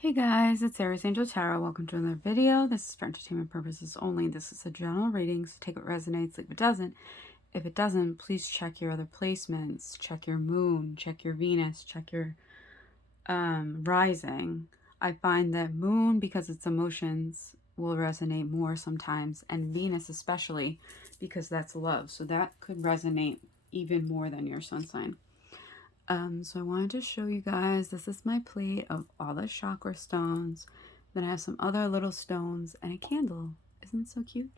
Hey guys, it's Untitled Chapter. Welcome to another video. This is for entertainment purposes only. This is a general reading, so take what resonates, leave what doesn't. If it doesn't, please check your other placements, check your moon, check your Venus, check your rising. I find that moon, because its emotions, will resonate more sometimes, and Venus especially, because that's love. So that could resonate even more than your sun sign. So I wanted to show you guys, this is my plate of all the chakra stones. Then I have some other little stones and a candle. Isn't it so cute?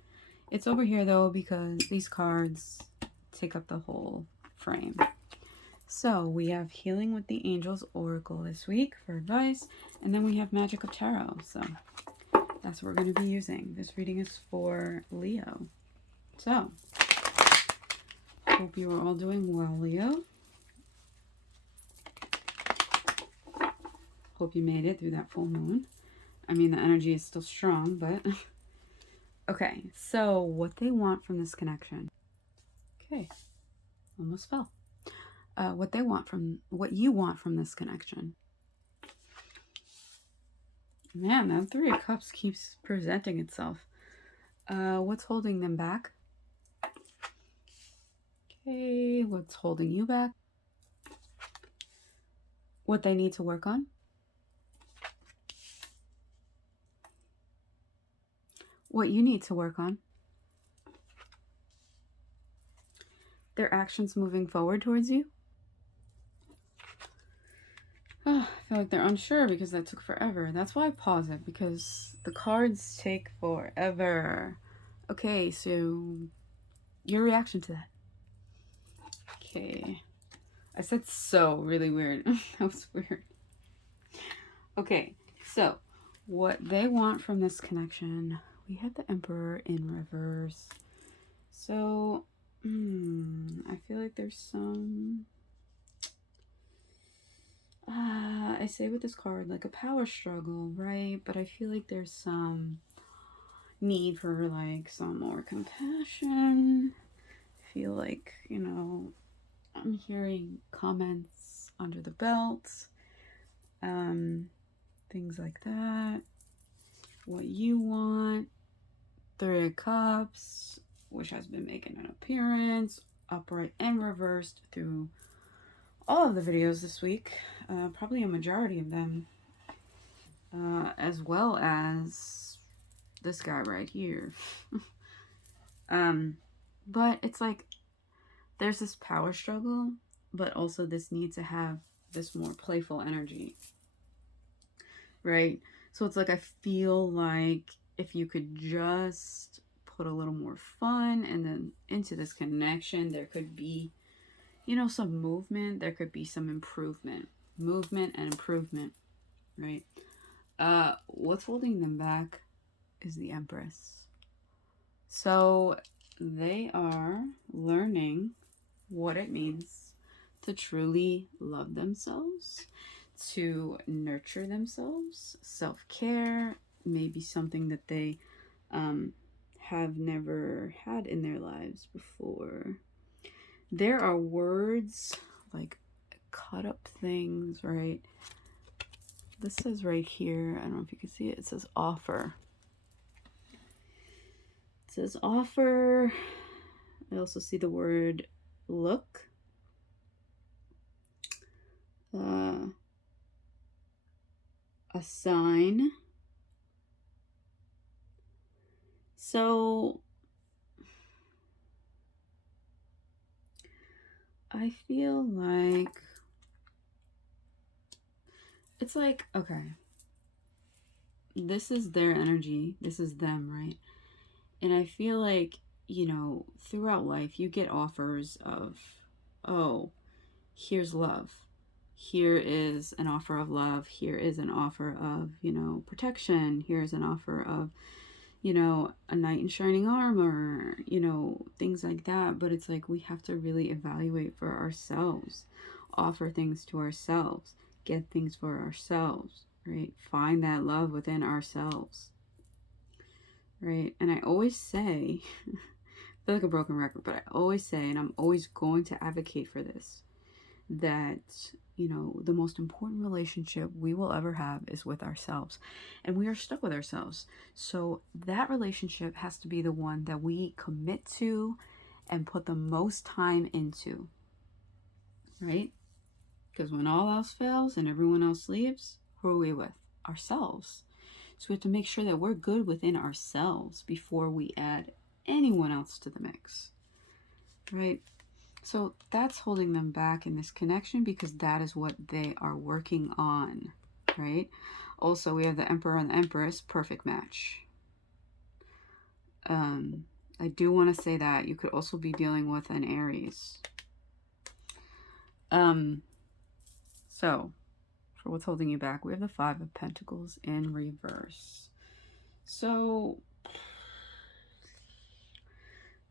It's over here though because these cards take up the whole frame. So we have Healing with the Angels Oracle this week for advice. And then we have Magic of Tarot. So that's what we're going to be using. This reading is for Leo. So, hope you are all doing well, Leo. Hope you made it through that full moon. I mean, the energy is still strong, but... Okay, so what they want from this connection. Okay, almost fell. What you want from this connection. Man, that Three of Cups keeps presenting itself. What's holding them back? Okay, what's holding you back? What they need to work on? What you need to work on. Their actions moving forward towards you. Oh, I feel like they're unsure because that took forever. That's why I pause it, because the cards take forever. Okay, so your reaction to that. Okay. I said so really weird. That was weird. Okay, so what they want from this connection. We have the Emperor in reverse. So, I feel like there's some... I say with this card, like a power struggle, right? But I feel like there's some need for, like, some more compassion. I feel like, you know, I'm hearing comments under the belt. Things like that. What you want. Three of Cups, which has been making an appearance, upright and reversed through all of the videos this week. Probably a majority of them. As well as this guy right here. But it's like there's this power struggle, but also this need to have this more playful energy, right? So it's like I feel like if you could just put a little more fun and then into this connection, there could be, you know, some movement. There could be some improvement. Movement and improvement, right? What's holding them back is the Empress. So they are learning what it means to truly love themselves, to nurture themselves. Self-care may be something that they have never had in their lives before. There are words like cut up things, right? This says right here, I don't know if you can see it, it says offer. It says offer. I also see the word look. A sign. So I feel like it's like, okay, this is their energy, this is them, right? And I feel like, you know, throughout life you get offers of, oh, here's love, here is an offer of love, here is an offer of, you know, protection, here's an offer of, you know, a knight in shining armor, you know, things like that. But it's like we have to really evaluate for ourselves, offer things to ourselves, get things for ourselves, right? Find that love within ourselves, right? And I always say, I feel like a broken record, but I always say, and I'm always going to advocate for this, that, you know, the most important relationship we will ever have is with ourselves. And we are stuck with ourselves. So that relationship has to be the one that we commit to and put the most time into, right? Because when all else fails and everyone else leaves, who are we with? Ourselves. So we have to make sure that we're good within ourselves before we add anyone else to the mix, right? So that's holding them back in this connection because that is what they are working on, right? Also, we have the Emperor and the Empress, perfect match. I do want to say that you could also be dealing with an Aries. So for what's holding you back, we have the Five of Pentacles in reverse. So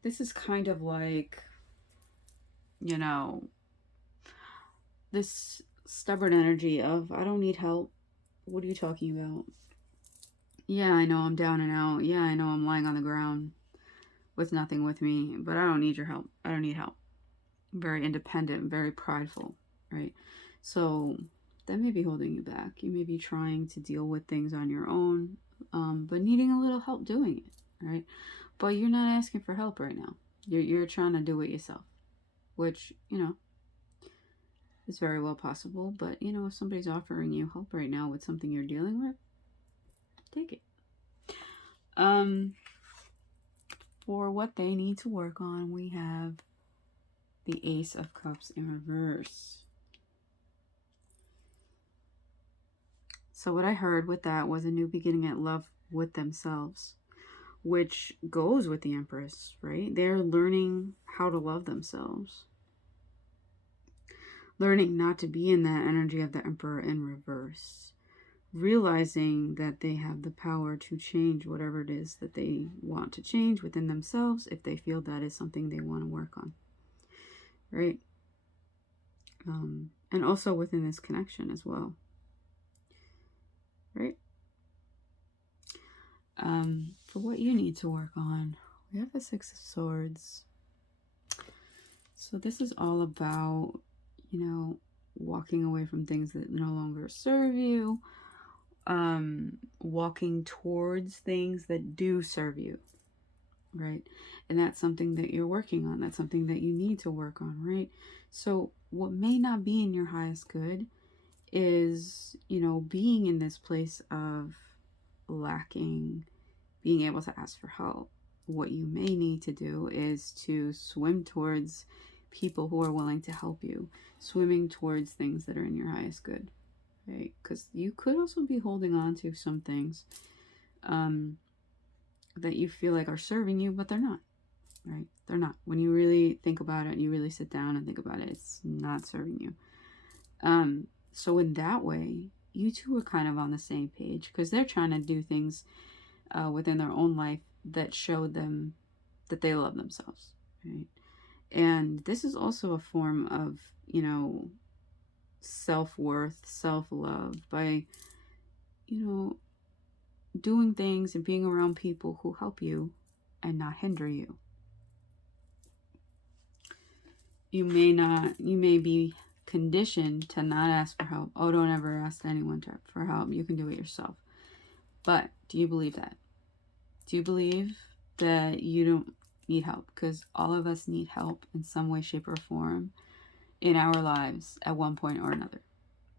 this is kind of like, you know, this stubborn energy of, I don't need help. What are you talking about? Yeah, I know I'm down and out. Yeah, I know I'm lying on the ground with nothing with me, but I don't need your help. I don't need help. I'm very independent, very prideful, right? So that may be holding you back. You may be trying to deal with things on your own, but needing a little help doing it, right? But you're not asking for help right now. You're trying to do it yourself, which, you know, is very well possible. But, you know, if somebody's offering you help right now with something you're dealing with, take it. For what they need to work on, we have the Ace of Cups in reverse. So what I heard with that was a new beginning at love with themselves, which goes with the Empress, right? They're learning how to love themselves. Learning not to be in that energy of the Emperor in reverse. Realizing that they have the power to change whatever it is that they want to change within themselves if they feel that is something they want to work on, right? And also within this connection as well, right? For what you need to work on, we have the Six of Swords. So this is all about, you know, walking away from things that no longer serve you, walking towards things that do serve you, right? And that's something that you're working on. That's something that you need to work on, right? So what may not be in your highest good is, you know, being in this place of lacking, being able to ask for help. What you may need to do is to swim towards people who are willing to help you, swimming towards things that are in your highest good, right? Because you could also be holding on to some things that you feel like are serving you, but they're not, right? They're not. When you really think about it, you really sit down and think about it, it's not serving you. So in that way, you two are kind of on the same page because they're trying to do things within their own life that show them that they love themselves, right? And this is also a form of, you know, self-worth, self-love by, you know, doing things and being around people who help you and not hinder you. You may be conditioned to not ask for help. Oh, don't ever ask anyone for help. You can do it yourself. But do you believe that? Do you believe that you don't need help? Because all of us need help in some way, shape, or form in our lives at one point or another.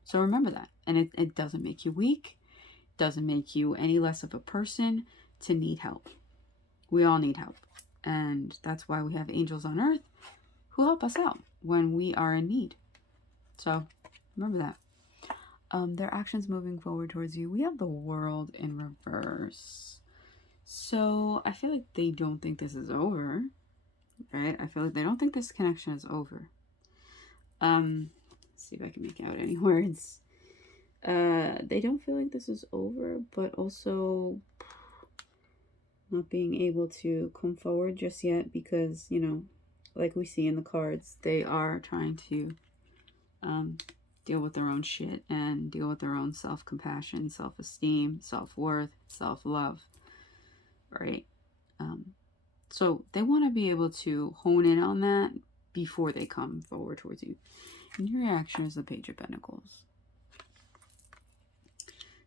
So remember that. And it doesn't make you weak. It doesn't make you any less of a person to need help. We all need help. And that's why we have angels on earth who help us out when we are in need. So remember that. Their actions moving forward towards you. We have the World in reverse. So I feel like they don't think this is over, right? I feel like they don't think this connection is over. Let's see if I can make out any words. They don't feel like this is over, but also not being able to come forward just yet because, you know, like we see in the cards, they are trying to deal with their own shit and deal with their own self-compassion, self-esteem, self-worth, self-love, right? So they want to be able to hone in on that before they come forward towards you. And your reaction is the Page of Pentacles.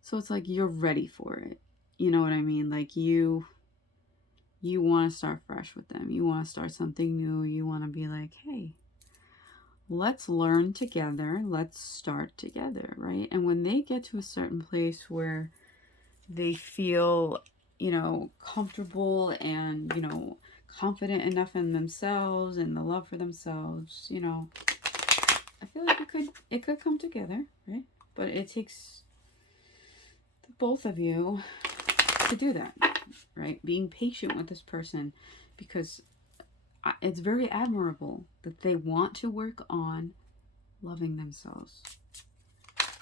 So it's like you're ready for it. You know what I mean? Like you want to start fresh with them. You want to start something new. You want to be like, hey, let's learn together. Let's start together, right? And when they get to a certain place where they feel, you know, comfortable and, you know, confident enough in themselves and the love for themselves, you know, I feel like it could come together, right? But it takes the both of you to do that, right? Being patient with this person, because it's very admirable that they want to work on loving themselves.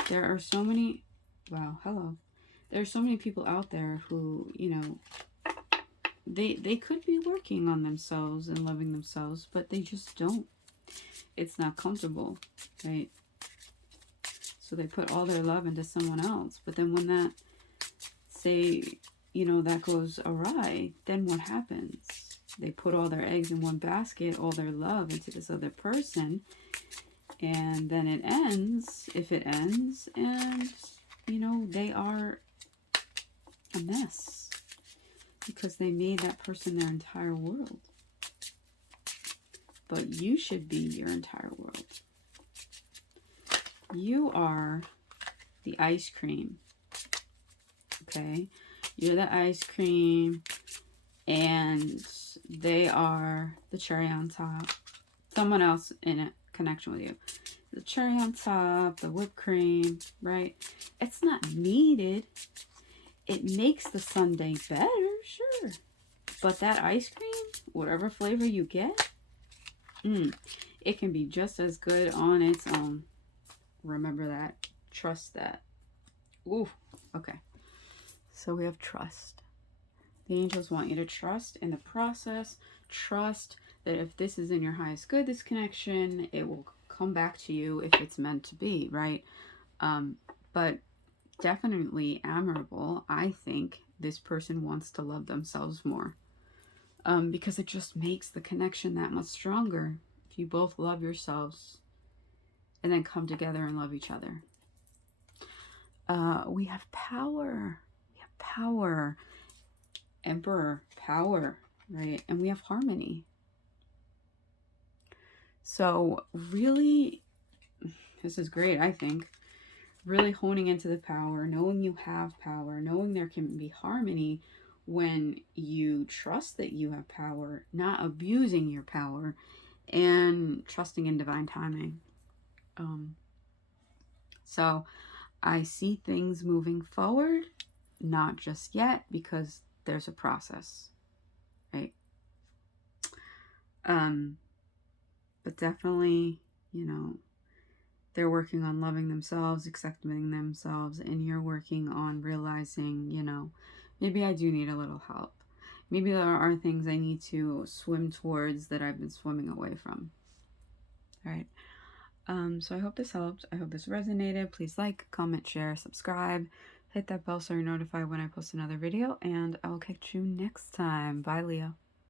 There are so many, wow, hello. There are so many people out there who, you know, they could be working on themselves and loving themselves, but they just don't. It's not comfortable, right? So they put all their love into someone else. But then when that, say, you know, that goes awry, then what happens? They put all their eggs in one basket, all their love into this other person, and then it ends, if it ends, and, you know, they are a mess because they made that person their entire world. But you should be your entire world. You are the ice cream, okay? You're the ice cream, and they are the cherry on top. Someone else in a connection with you. The cherry on top, the whipped cream, right? It's not needed. It makes the sundae better, sure. But that ice cream, whatever flavor you get, it can be just as good on its own. Remember that. Trust that. Ooh, okay. So we have trust. The angels want you to trust in the process. Trust that if this is in your highest good, this connection, it will come back to you if it's meant to be, right? But definitely admirable. I think this person wants to love themselves more, because it just makes the connection that much stronger if you both love yourselves and then come together and love each other. We have power. We have power. Emperor, power, right? And we have harmony. So really, this is great, I think. Really honing into the power, knowing you have power, knowing there can be harmony when you trust that you have power, not abusing your power, and trusting in divine timing. So I see things moving forward, not just yet, because there's a process, right? But definitely, you know, they're working on loving themselves, accepting themselves, and you're working on realizing, you know, maybe I do need a little help. Maybe there are things I need to swim towards that I've been swimming away from. All right. So I hope this helped. I hope this resonated. Please like, comment, share, subscribe. Hit that bell so you're notified when I post another video. And I will catch you next time. Bye, Leo.